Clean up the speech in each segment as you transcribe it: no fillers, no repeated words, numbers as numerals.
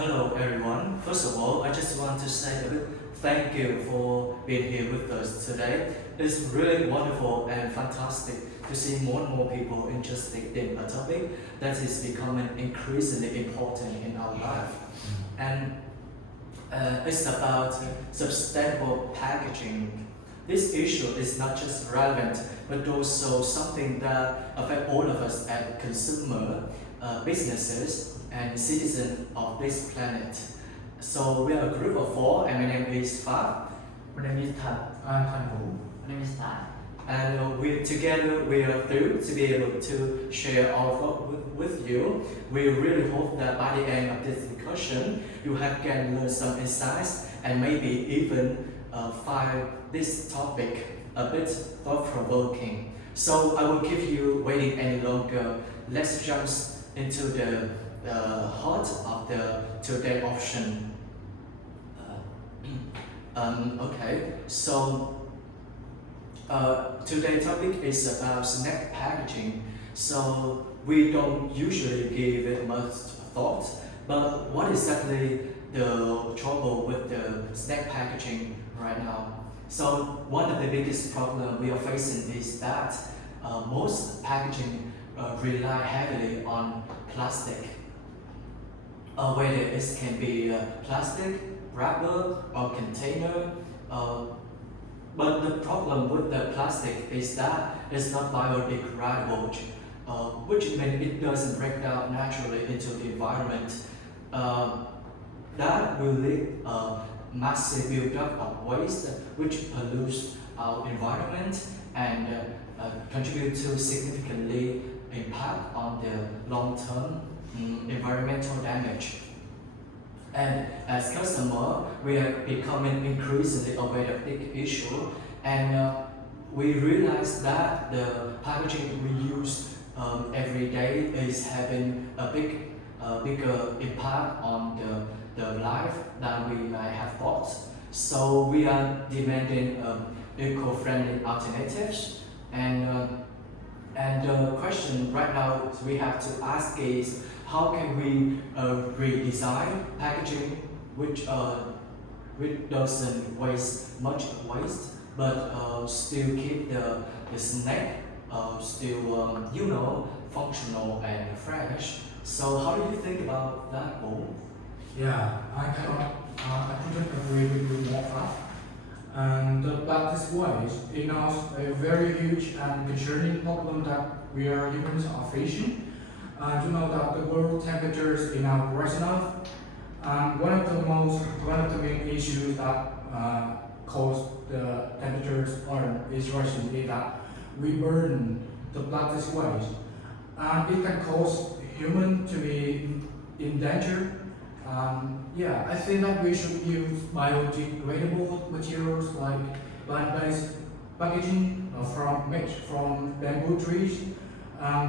Hello everyone. First of all, I just want to say a big thank you for being here with us today. It's really wonderful and fantastic to see more and more people interested in a topic that is becoming increasingly important in our life. And it's about sustainable packaging. This issue is not just relevant, but also something that affects all of us as consumer, businesses, and citizens of this planet. So we are a group of four, and my name is Pháp. My name is Thạch. I'm Thành. My name is Thành. And we together we are thrilled to be able to share our thoughts with you. We really hope that by the end of this discussion, you can learn some insights and maybe even find this topic a bit thought-provoking. So I will give you waiting any longer. Let's jump into the heart of the today option. Okay, so today's topic is about snack packaging. So we don't usually give it much thought, but what exactly the trouble with the snack packaging right now? So one of the biggest problems we are facing is that most packaging rely heavily on plastic. Whether it can be plastic, wrapper, or container. But the problem with the plastic is that it's not biodegradable, which means it doesn't break down naturally into the environment. That will lead a massive buildup of waste, which pollutes our environment and contribute to significantly impact on the long-term environmental damage. And as customer, we are becoming increasingly aware of this issue, and we realize that the packaging we use every day is having a bigger impact on the life than we might have thought. So we are demanding eco-friendly alternatives, and the question right now we have to ask is, how can we redesign packaging which doesn't waste much waste, but still keep the snack still functional and fresh? So how do you think about that, Paul? Yeah, I couldn't agree with you more, Pháp. And the plastic waste is now a very huge and concerning problem that we are humans are facing. You know that the world temperatures is now rising up, and one of the main issues that cause the temperatures is rising is that we burn the plastic waste, and it can cause human to be in danger. Yeah, I think that we should use biodegradable materials like plant-based packaging made from bamboo trees.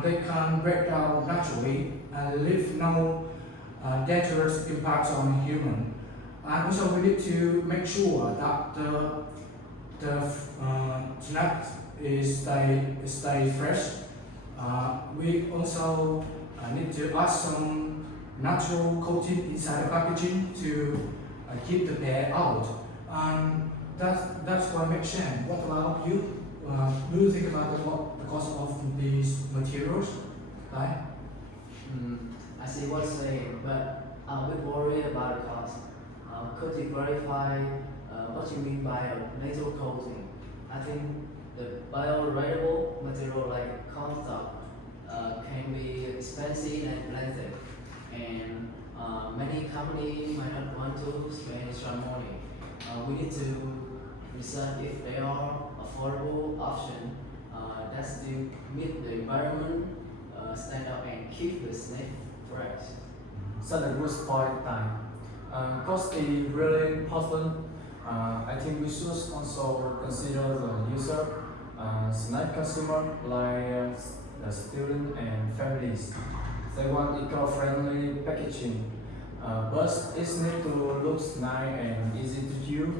They can break down naturally and leave no dangerous impacts on human. And also we need to make sure that the snack stay fresh. We also need to add some natural coating inside the packaging to keep the air out. And that's what makes sense. What about you? Do you think about the cost of these materials? Right? I see what you're saying, but I'm a bit worried about the cost. Could you clarify what you mean by a nasal coating? I think the biodegradable material like cardstock can be expensive and lengthy, and many companies might not want to spend extra money. We need to research if there are affordable options that still meet the environment standard and keep the snack fresh. Such a good point, time. Cost is really important. I think we should also consider the user, snack consumer like the student and families. They want eco-friendly packaging, but it needs to look nice and easy to use.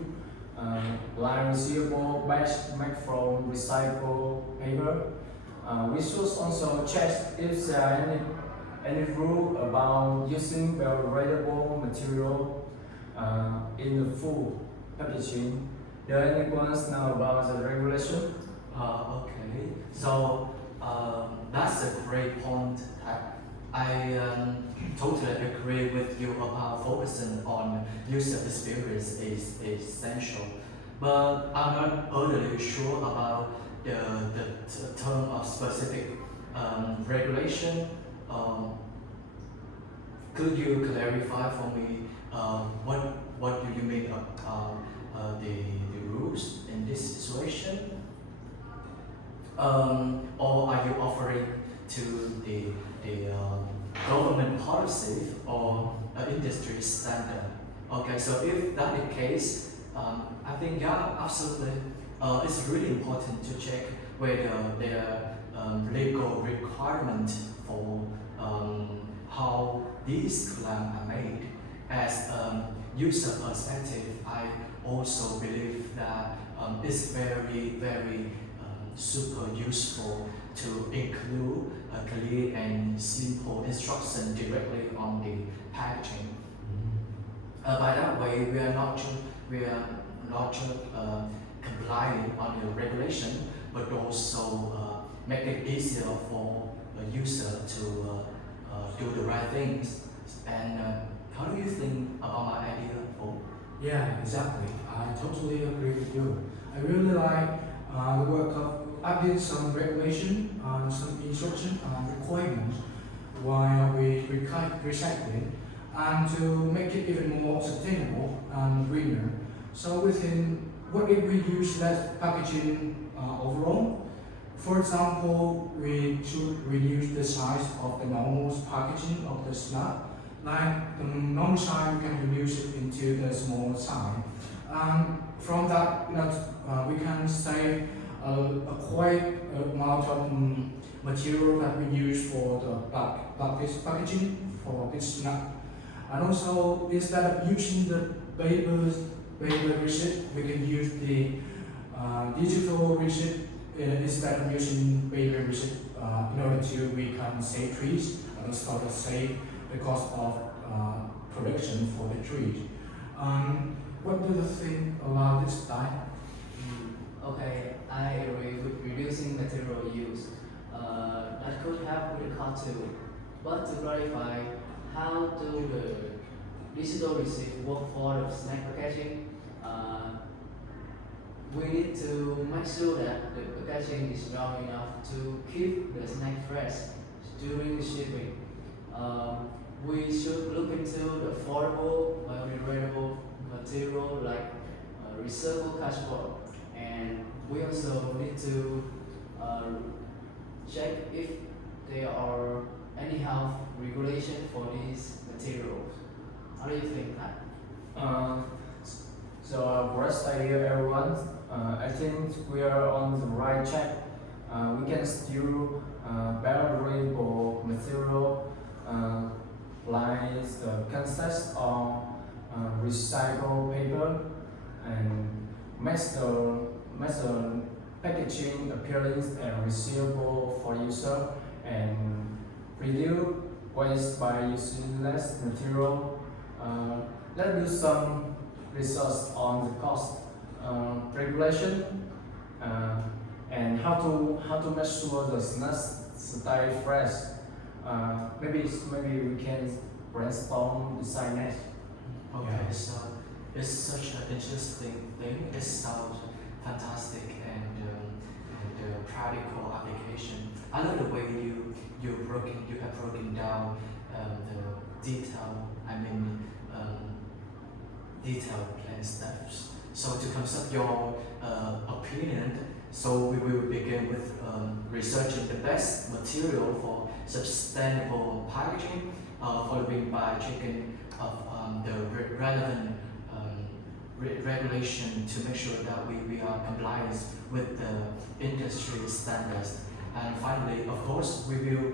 Like reusable bags made from recycled paper. We should also check if there are any any rule about using biodegradable material in the food packaging? Do anyone know about the regulation? Okay, so that's a great point. I totally agree with you about focusing on user experience is essential, but I'm not utterly sure about the term of specific regulation. Could you clarify for me what do you mean the rules in this situation? Or are you offering to the government policy or industry standard? Okay, so if that is the case, I think yeah, absolutely. It's really important to check whether there are legal requirement for how these claims are made. As user perspective, I also believe that it's very super useful to include a clear and simple instruction directly on the packaging. By that way, we are not just complying on the regulation, but also make it easier for a user to do the right things. And how do you think about my idea, Paul? Yeah, exactly. I totally agree with you. I really like the work of adding some regulation, some instruction requirements while we recycling, and to make it even more sustainable and greener. So within what if we use less packaging overall? For example, we should reduce the size of the normal packaging of the snack. Like the normal size, we can reduce it into the small size. From that, we can save a quite amount of material that we use for the this packaging for this snack. And also, instead of using the paper receipt, we can use the digital receipt instead of using paper receipt in order to we can save trees and also save the cost of production for the trees. What do you think about this type? Okay, I agree with reducing material use. That could help with the cost too. But to clarify, how do the digital receipt work for the snack packaging? We need to make sure that the packaging is strong enough to keep the snack fresh during the shipping. We should look into the affordable, biodegradable material like recyclable cardboard, and we also need to check if there are any health regulation for these materials. How do you think that? So first idea everyone, I think we are on the right track. We can still biodegradable material like the concept of recycled paper and make the packaging appearance and resealable for user and reduce waste by using less material. Let's do some research on the cost regulation and how to make sure the snacks stay fresh. Maybe we can brainstorm design next. Okay, so it's such an interesting thing. It sounds fantastic and practical application. I love the way you have broken down the detailed plan steps. So to construct your opinion, so we will begin with researching the best material for sustainable packaging, following by checking of the relevant regulation to make sure that we are compliant with the industry standards. And finally, of course, we will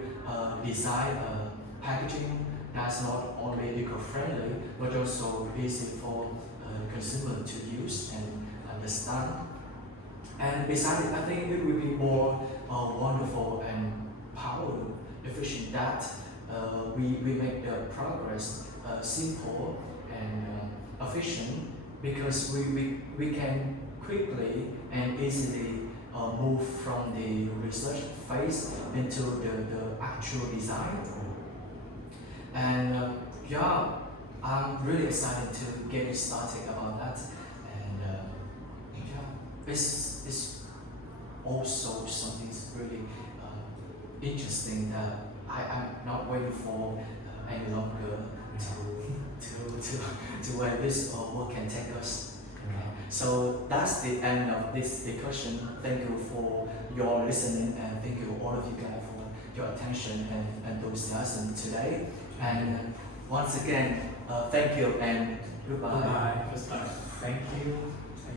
design a packaging that's not only eco-friendly but also easy for consumer to use and understand. And besides, I think it will be more wonderful and power efficient that we make the progress simple and efficient because we can quickly and easily move from the research phase into the actual design. And yeah, I'm really excited to get started about that. And yeah, it's also something really interesting that I'm not waiting for any longer to where this work can take us. Okay. So that's the end of this discussion. Thank you for your listening and thank you all of you guys for your attention and enthusiasm today. And once again, thank you and goodbye. Goodbye. Thank you.